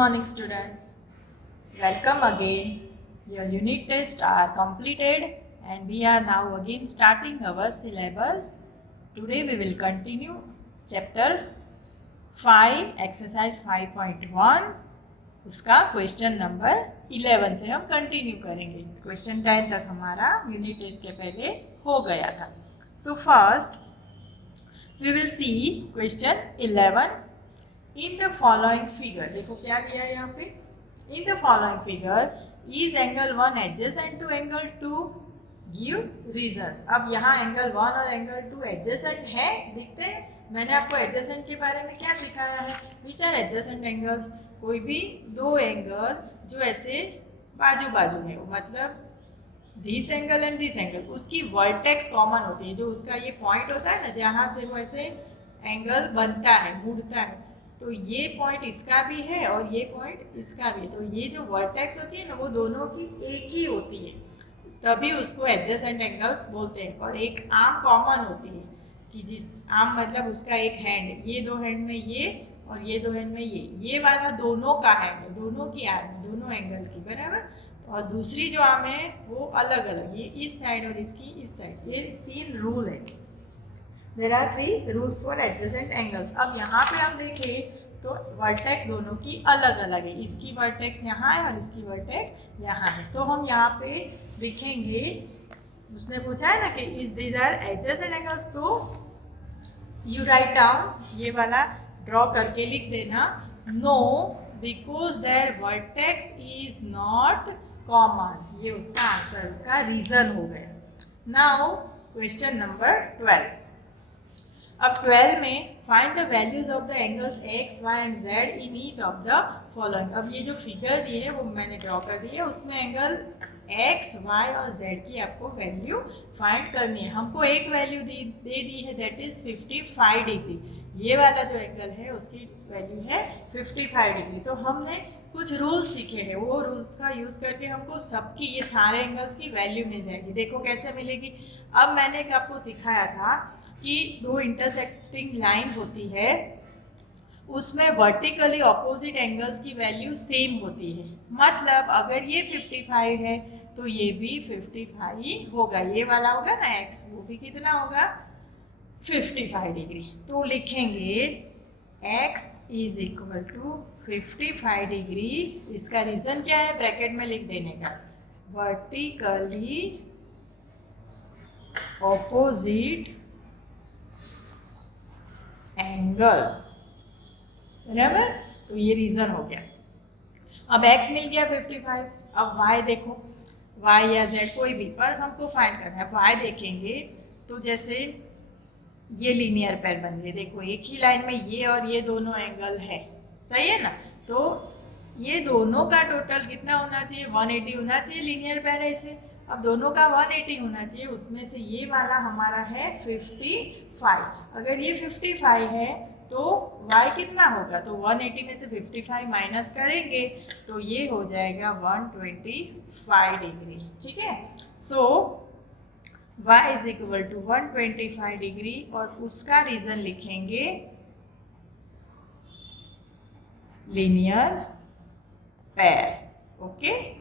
morning students. Welcome again. Your unit tests are completed and we are now again starting our syllabus. Today we will continue chapter 5 exercise 5.1. उसका question number 11 से हम continue करेंगे. Question 10 तक हमारा unit test के पहले हो गया था. So first we will see question 11. In the following figure, देखो क्या दिया है यहाँ पे. In the following figure is angle 1 adjacent to angle 2, give reasons. अब यहाँ एंगल 1 और एंगल 2 एडजेसेंट है, दिखते हैं. मैंने आपको एडजेसेंट के बारे में क्या सिखाया है. विच आर एडजेसेंट एंगल्स, कोई भी दो एंगल जो ऐसे बाजू बाजू में हो, मतलब this angle and this angle, उसकी वर्टेक्स कॉमन होती है. जो उसका ये पॉइंट होता है ना, जहाँ से वो ऐसे एंगल बनता है, मुड़ता है, तो ये पॉइंट इसका भी है और ये पॉइंट इसका भी है. तो ये जो वर्टेक्स होती है ना, वो दोनों की एक ही होती है, तभी उसको एडजेसेंट एंगल्स बोलते हैं. और एक आर्म कॉमन होती है कि जिस आर्म मतलब उसका एक हैंड, ये दो हैंड में ये और ये दो हैंड में ये वाला दोनों का हैंड है, दोनों की आर्म, दोनों एंगल की, बराबर. और दूसरी जो आर्म है वो अलग अलग, ये इस साइड और इसकी इस साइड. ये 3 रूल है. There are 3 rules for adjacent angles. अब यहाँ पे हम देखें तो वर्टेक्स दोनों की अलग अलग है. इसकी वर्टेक्स यहाँ है और इसकी वर्टेक्स यहाँ है. तो हम यहाँ पे लिखेंगे, उसने पूछा है ना कि is these are adjacent angles, तो यू राइट डाउन, ये वाला ड्रॉ करके लिख देना. No, because there vertex is not common. ये उसका आंसर, उसका रीजन हो गया. Now question number 12. अब 12 में find the values of the angles x, y and z in each of the following. अब ये जो फिगर दी है वो मैंने ड्रॉ कर दी है, उसमें एंगल x, y और z की आपको वैल्यू फाइंड करनी है. हमको एक वैल्यू दे दी है, दैट इज 55 डिग्री. ये वाला जो एंगल है उसकी वैल्यू है 55 डिग्री. तो हमने कुछ रूल्स सीखे हैं, वो रूल्स का यूज़ करके हमको सबकी, ये सारे एंगल्स की वैल्यू मिल जाएगी. देखो कैसे मिलेगी. अब मैंने एक आपको सिखाया था कि दो इंटरसेक्टिंग लाइन होती है, उसमें वर्टिकली ऑपोजिट एंगल्स की वैल्यू सेम होती है. मतलब अगर ये 55 है तो ये भी 55 होगा. ये वाला होगा ना x, वो भी कितना होगा, 55 डिग्री. तो लिखेंगे x is equal to 55 degree. इसका रीजन क्या है, ब्रैकेट में लिख देने का. वर्टिकली ऑपोजिट एंगल, बराबर. तो ये रीजन हो गया. अब x मिल गया 55. अब y देखो, y या z कोई भी, पर हमको फाइंड करना है. y देखेंगे तो जैसे ये लीनियर पैर बन गए. देखो एक ही लाइन में ये और ये दोनों एंगल है, सही है ना. तो ये दोनों का टोटल कितना होना चाहिए, 180 होना चाहिए. लीनियर पैर है इसलिए. अब दोनों का 180 होना चाहिए, उसमें से ये वाला हमारा है 55. अगर ये 55 है तो y कितना होगा, तो 180 में से 55 माइनस करेंगे तो ये हो जाएगा 125 डिग्री. ठीक है. So y is equal to 125 degree और उसका रीजन लिखेंगे लीनियर पैर. ओके.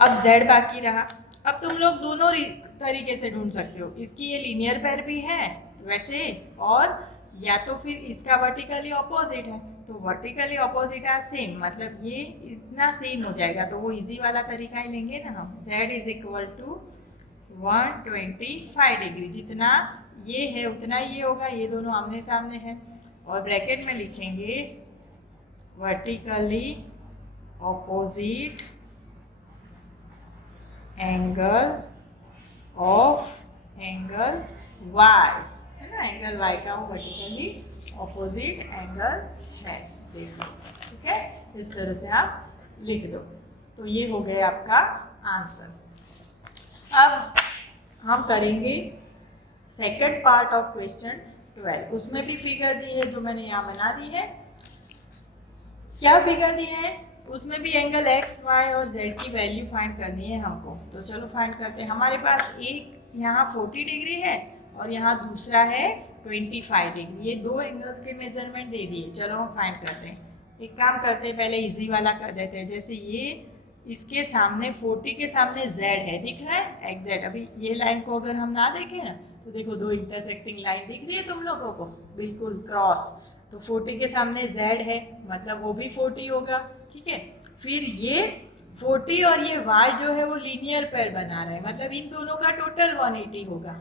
अब z बाकी रहा. अब तुम लोग दोनों तरीके से ढूंढ सकते हो. इसकी ये लीनियर पैर भी है वैसे, और या तो फिर इसका वर्टिकली ऑपोजिट है, तो वर्टिकली ऑपोजिट है सेम, मतलब ये इतना सेम हो जाएगा. तो वो इजी वाला तरीका ही लेंगे ना हम. z is equal to 125 degree. जितना ये है उतना ये होगा, ये दोनों आमने सामने हैं. और ब्रैकेट में लिखेंगे vertically opposite angle of angle y, है ना. एंगल y का वो वर्टिकली ऑपोजिट एंगल है. देखो, ठीक है. इस तरह से आप लिख दो. तो ये हो गया आपका आंसर. अब हम करेंगे सेकंड पार्ट ऑफ क्वेश्चन 12. उसमें भी फिगर दी है जो मैंने यहाँ बना दी है. क्या फिगर दी है, उसमें भी एंगल x, y और z की वैल्यू फाइंड करनी है हमको. तो चलो फाइंड करते हैं. हमारे पास एक यहाँ 40 डिग्री है और यहाँ दूसरा है 25 डिग्री. ये दो एंगल्स के मेजरमेंट दे दिए. चलो हम फाइंड करते हैं. एक काम करते हैं, पहले इजी वाला कर देते हैं। जैसे ये इसके सामने 40 के सामने z है, दिख रहा है एक्स जेड। अभी ये लाइन को अगर हम ना देखें ना तो देखो दो इंटरसेक्टिंग लाइन दिख रही है तुम लोगों को, बिल्कुल क्रॉस। तो 40 के सामने z है, मतलब वो भी 40 होगा, ठीक है। फिर ये 40 और ये y जो है वो लीनियर पेयर बना रहे हैं, मतलब इन दोनों का टोटल 180 होगा।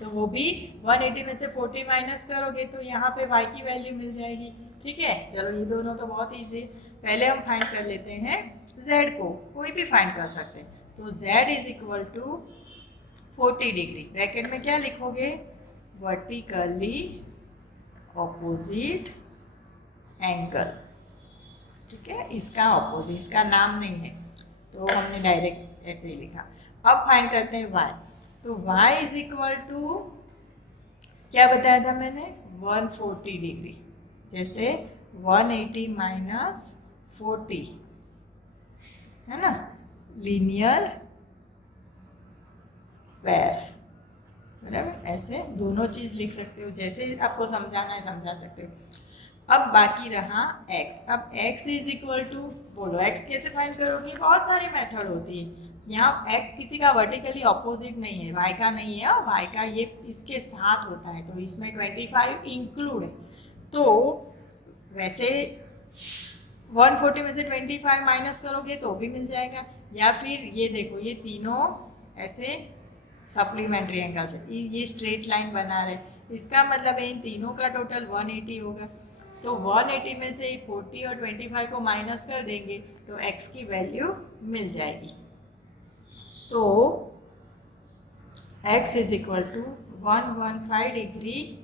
तो वो भी 180 में से 40 माइनस करोगे तो यहाँ पे y की वैल्यू मिल जाएगी, ठीक है। चलो ये दोनों तो बहुत ईजी। पहले हम फाइंड कर लेते हैं z को, कोई भी फाइंड कर सकते हैं। तो z is equal to 40 degree, bracket में क्या लिखोगे, वर्टिकली ऑपोजिट एंगल, ठीक है। इसका ऑपोजिट, इसका नाम नहीं है तो हमने डायरेक्ट ऐसे ही लिखा। अब फाइंड करते हैं y। तो y इज इक्वल टू क्या बताया था मैंने, 140 डिग्री। जैसे 180 माइनस 40 है ना, लीनियर पेयर, बराबर। ऐसे दोनों चीज़ लिख सकते हो, जैसे आपको समझाना है समझा सकते हो। अब बाकी रहा x। अब x इज इक्वल टू, बोलो x कैसे फाइंड करोगे, बहुत सारी मेथड होती है। यहाँ x किसी का वर्टिकली ऑपोजिट नहीं है, y का नहीं है, और y का ये इसके साथ होता है, तो इसमें 25 इंक्लूड है। तो वैसे 140 में से 25 माइनस करोगे तो भी मिल जाएगा, या फिर ये देखो ये तीनों ऐसे सप्लीमेंट्री एंगल से ये स्ट्रेट लाइन बना रहे, इसका मतलब है इन तीनों का टोटल 180 होगा। तो 180 में से 40 और 25 को माइनस कर देंगे तो x की वैल्यू मिल जाएगी। तो x is equal to 115 degree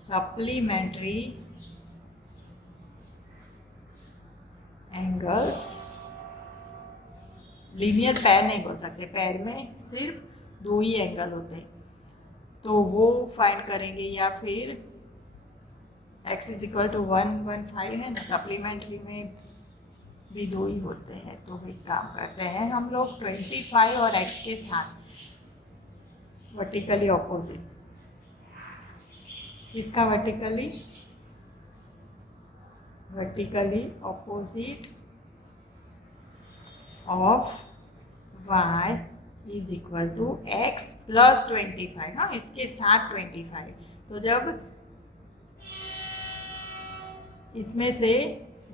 supplementary angles. Linear pair नहीं बोल सकते, पैर में सिर्फ दो ही एंगल होते हैं, तो वो फाइंड करेंगे। या फिर x इज इक्वल टू 115 है ना, सप्लीमेंट्री में भी दो ही होते हैं, तो एक काम करते हैं हम लोग 25 और x के साथ वर्टिकली ऑपोजिट, इसका vertically opposite of y is equal to x plus 25, हाँ इसके साथ 25। तो जब इसमें से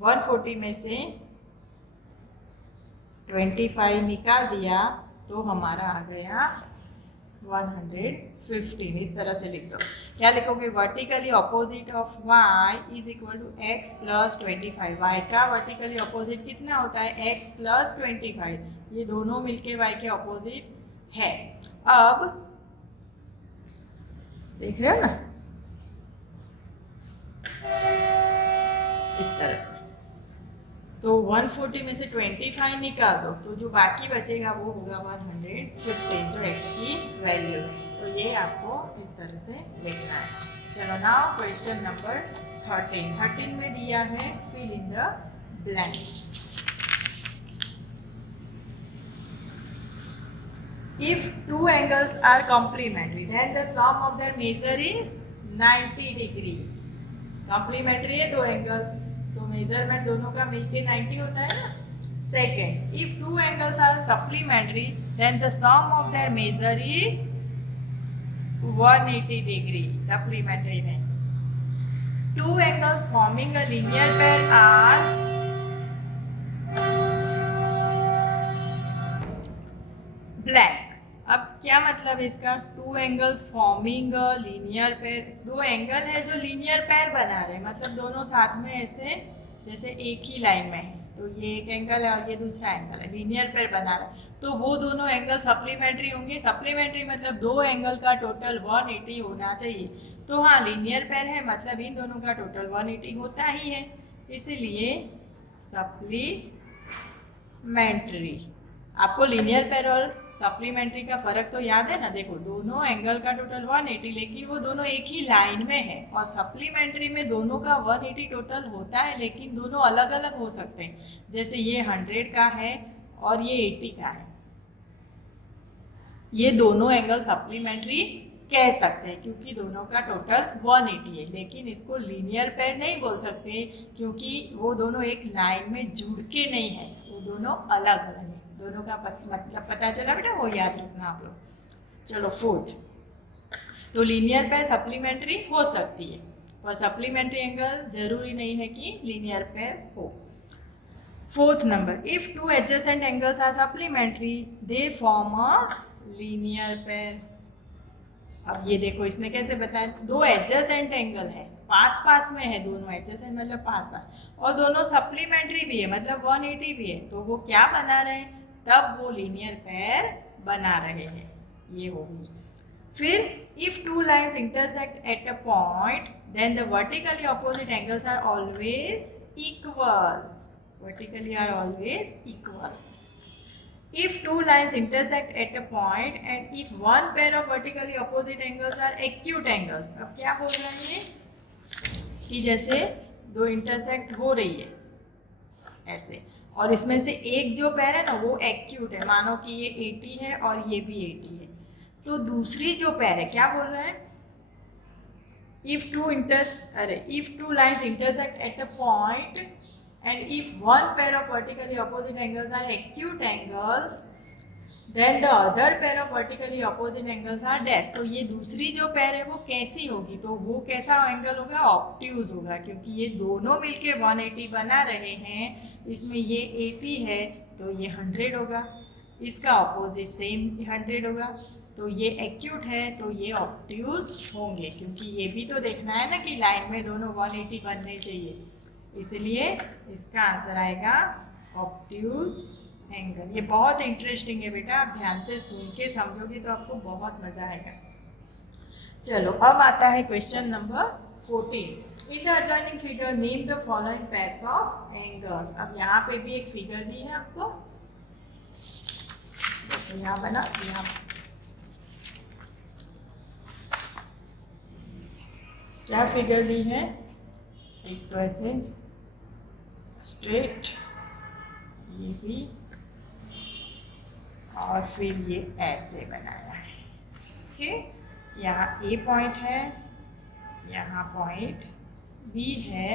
140 में से 25 निकाल दिया तो हमारा आ गया 115। इस तरह से लिख दो। क्या लिखोगे, vertically opposite of y is equal to x plus 25। y का वर्टिकली ऑपोजिट कितना होता है, x प्लस 25, ये दोनों मिलके y के ऑपोजिट है। अब देख रहे हो ना, इस तरह से। तो 140 में से 25 निकाल दो तो जो बाकी बचेगा वो होगा 115, जो x की वैल्यू है। तो ये आपको इस तरह से लिखना है। चलो नाउ क्वेश्चन नंबर 13 में दिया है fill in the blanks. If two angles are complementary, then the sum of their measure is 90 डिग्री। कॉम्प्लीमेंट्री है दो एंगल, तो मेजरमेंट दोनों का मिलके 90 होता है ना। Second, if two angles are supplementary then the sum of their measure is 180 degree. Supplementary में two angles forming a linear pair are blank. अब क्या मतलब है इसका, two angles forming a linear pair, दो एंगल है जो लीनियर पेयर बना रहे हैं, मतलब दोनों साथ में ऐसे जैसे एक ही लाइन में है। तो ये एक एंगल है और ये दूसरा एंगल है, लीनियर पेयर बना रहा है, तो वो दोनों एंगल सप्लीमेंट्री होंगे। सप्लीमेंट्री मतलब दो एंगल का टोटल 180 होना चाहिए। तो हाँ, लीनियर पेयर है मतलब इन दोनों का टोटल 180 होता ही है, इसीलिए सप्लीमेंट्री। आपको लीनियर पेयर और सप्लीमेंट्री का फर्क तो याद है ना। देखो दोनों एंगल का टोटल 180, लेकिन वो दोनों एक ही लाइन में है, और सप्लीमेंट्री में दोनों का 180 टोटल होता है, लेकिन दोनों अलग अलग हो सकते हैं। जैसे ये 100 का है और ये 80 का है, ये दोनों एंगल सप्लीमेंट्री कह सकते हैं क्योंकि दोनों का टोटल 180 है। लेकिन इसको लीनियर पेयर नहीं बोल सकते क्योंकि वो दोनों एक लाइन में जुड़ के नहीं है, वो दोनों अलग अलग है। दोनों का मतलब पता चला बेटा, वो याद रखना आप लोग। चलो फोर्थ, तो लीनियर पेयर सप्लीमेंट्री हो सकती है और सप्लीमेंट्री एंगल जरूरी नहीं है कि लीनियर पेयर हो। Fourth number, if two adjacent angles are supplementary they form a linear pair. अब ये देखो इसने कैसे बताया, दो एडजेसेंट एंगल है, पास पास में है दोनों, एडजेसेंट मतलब पास पास, और दोनों सप्लीमेंट्री भी है मतलब 180 भी है, तो वो क्या बना रहे हैं, तब वो लीनियर पेयर बना रहे हैं। ये होगी। फिर if two lines intersect at a point then the vertically opposite angles are always equal. Vertically are always equal. If two lines intersect at a point and if one pair of vertically opposite angles are acute angles, अब क्या बोल रहे हैं कि जैसे दो intersect हो रही है ऐसे, और इसमें से एक जो पैर है ना वो एक्यूट है, मानो कि ये 80 है और ये भी 80 है, तो दूसरी जो पैर है क्या बोल रहे हैं, if two lines intersect at a point and if one pair of vertically opposite angles are acute angles then the other pair of vertically opposite angles are dash। तो ये दूसरी जो पैर है वो कैसी होगी, तो वो कैसा एंगल होगा, ऑब्ट्यूज होगा, क्योंकि ये दोनों मिलके 180 बना रहे हैं। इसमें ये 80 है तो ये 100 होगा, इसका ऑपोजिट सेम 100 होगा, तो ये एक्यूट है तो ये ऑब्ट्यूज होंगे, क्योंकि ये भी तो देखना है ना कि लाइन में दोनों 180 बनने चाहिए, इसलिए इसका आंसर आएगा ऑब्ट्यूज एंगल। ये बहुत इंटरेस्टिंग है बेटा, आप ध्यान से सुन के समझोगे तो आपको बहुत मजा आएगा। चलो अब आता है question number 14। In the adjoining figure name the following pairs of angles. अब यहाँ पे भी एक फिगर दी है आपको, तो यहाँ बना, यहाँ क्या फिगर दी है, एक तो ऐसे स्ट्रेट, ये भी, और फिर ये ऐसे बनाया है। ओके, यहाँ ए पॉइंट है, यहाँ पॉइंट बी है,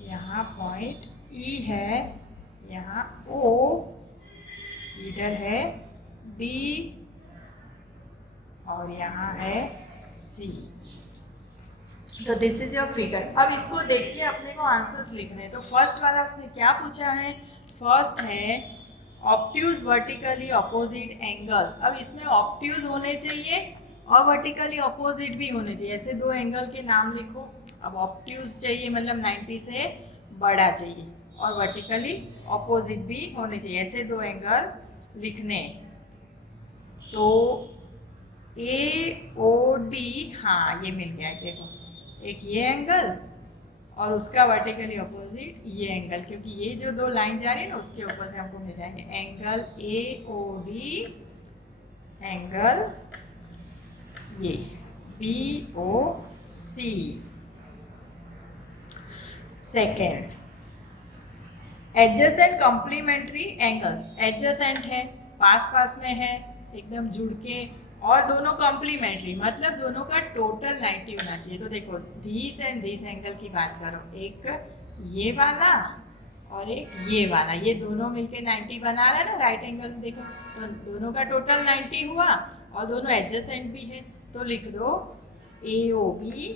यहाँ पॉइंट ई है, यहाँ ओ, इधर है डी, और यहाँ है सी। तो दिस इज योर फिगर। अब इसको देखिए, अपने को आंसर्स लिखने हैं। तो फर्स्ट वाला उसने क्या पूछा है, फर्स्ट है ऑब्ट्यूज वर्टिकली ऑपोजिट एंगल्स। अब इसमें ऑब्ट्यूज होने चाहिए और वर्टिकली ऑपोजिट भी होने चाहिए, ऐसे दो एंगल के नाम लिखो। अब ऑब्ट्यूज चाहिए मतलब 90 से बड़ा चाहिए, और वर्टिकली ऑपोजिट भी होने चाहिए, ऐसे दो एंगल लिखने। तो ए ओ डी, हाँ ये मिल गया, देखो एक ये एंगल और उसका वर्टिकली ऑपोजिट ये एंगल, क्योंकि ये जो दो लाइन जा रही है ना उसके ऊपर से हमको मिल जाएंगे angle A O D, angle ये B O C. Second, adjacent complementary angles. Adjacent है, पास पास में है, एकदम जुड़ के, और दोनों कॉम्प्लीमेंट्री मतलब दोनों का टोटल 90 होना चाहिए। तो देखो धीस एंड धीस एंगल की बात करो, एक ये वाला और एक ये वाला, ये दोनों मिलके 90 बना रहा है ना राइट एंगल। देखो तो दोनों का टोटल 90 हुआ और दोनों एडजेसेंट भी है, तो लिख दो A O B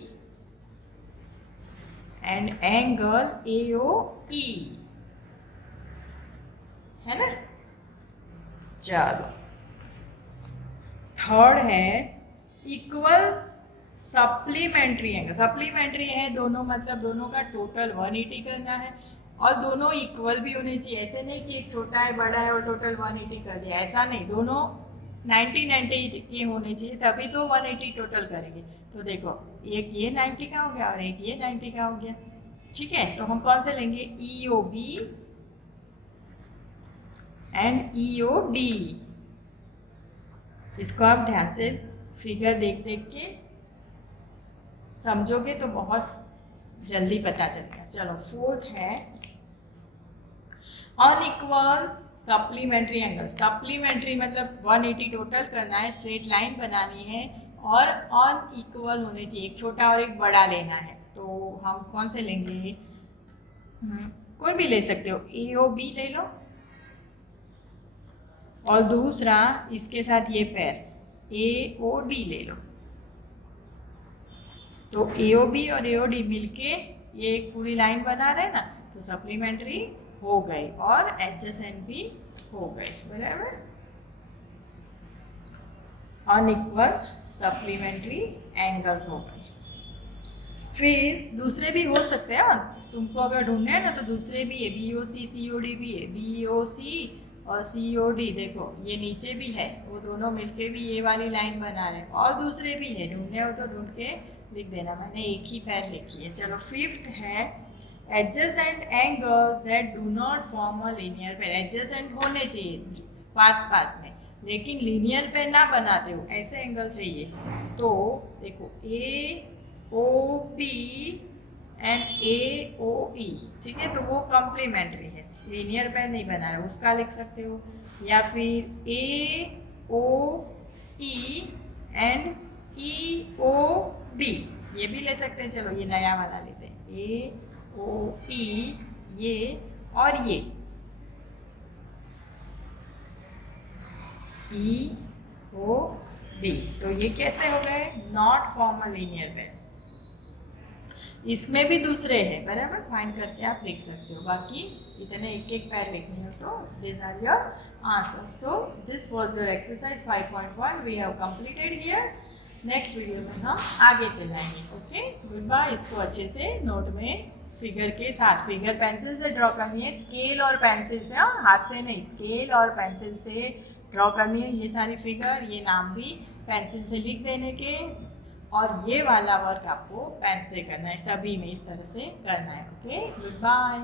and angle A O E, है ना। चलो थर्ड है इक्वल सप्लीमेंट्री एंगल। सप्लीमेंट्री है दोनों, मतलब दोनों का टोटल 180 करना है और दोनों इक्वल भी होने चाहिए। ऐसे नहीं कि एक छोटा है बड़ा है और टोटल 180 कर दिया, ऐसा नहीं, दोनों 90 के होने चाहिए, तभी तो 180 टोटल करेंगे। तो देखो एक ये 90 का हो गया और एक ये 90 का हो गया, ठीक है। तो हम कौन से लेंगे, E O B and E O D. इसको आप ध्यान से फिगर देख देख के समझोगे तो बहुत जल्दी पता चलेगा। चलो फोर्थ है अनइक्वल सप्लीमेंट्री एंगल। सप्लीमेंट्री मतलब 180 टोटल करना है, स्ट्रेट लाइन बनानी है और अनइक्वल होने चाहिए, एक छोटा और एक बड़ा लेना है। तो हम कौन से लेंगे? कोई भी ले सकते हो, ए ओ बी ले लो, और दूसरा इसके साथ ये पैर ए ओ डी ले लो। तो ए ओ बी और ए ओ डी मिलके ये एक पूरी लाइन बना रहे ना, तो सप्लीमेंट्री हो गई और एडजेसेंट भी हो गई, बराबर। अनइक्वल सप्लीमेंट्री एंगल्स हो गए। फिर दूसरे भी हो सकते हैं, तुमको अगर ढूंढने हैं ना तो दूसरे भी है, बी ओ सी सी ओ डी भी है, बी ओ सी और सी ओ डी, देखो ये नीचे भी है, वो दोनों मिलके भी ये वाली लाइन बना रहे हैं। और दूसरे भी है, ढूंढने हो तो ढूंढ के लिख देना, मैंने एक ही पैर लिखी है। चलो फिफ्थ है adjacent angles that do not form a linear pair. Adjacent होने चाहिए पास पास में, लेकिन लीनियर पेयर ना बनाते हो, ऐसे एंगल चाहिए। तो देखो ए O P and A O ई, ठीक है, तो वो कॉम्प्लीमेंट्री है, लीनियर पेयर नहीं बना है, उसका लिख सकते हो। या फिर ए O E and E O D, ये भी ले सकते हैं। चलो ये नया वाला लेते हैं, ए ओ ई ये और ये ई ओ डी, तो ये कैसे हो गए? Not form a linear pair. इसमें भी दूसरे हैं, बराबर, फाइंड करके आप लिख सकते हो। बाकी इतने एक एक पैर लिखने हो तो this are your answers. So this was your exercise 5.1 we have completed here. Next video में हम आगे चलाएंगे। Okay, good bye. इसको अच्छे से नोट में फिगर के साथ, फिगर पेंसिल से ड्रॉ करनी है, स्केल और पेंसिल से, हाँ हाथ से नहीं, स्केल और पेंसिल से ड्रॉ करनी है ये सारी फिगर। ये नाम भी पेंसिल से लिख देने के, और ये वाला वर्क आपको पेन से करना है, सभी में इस तरह से करना है। Okay, good bye.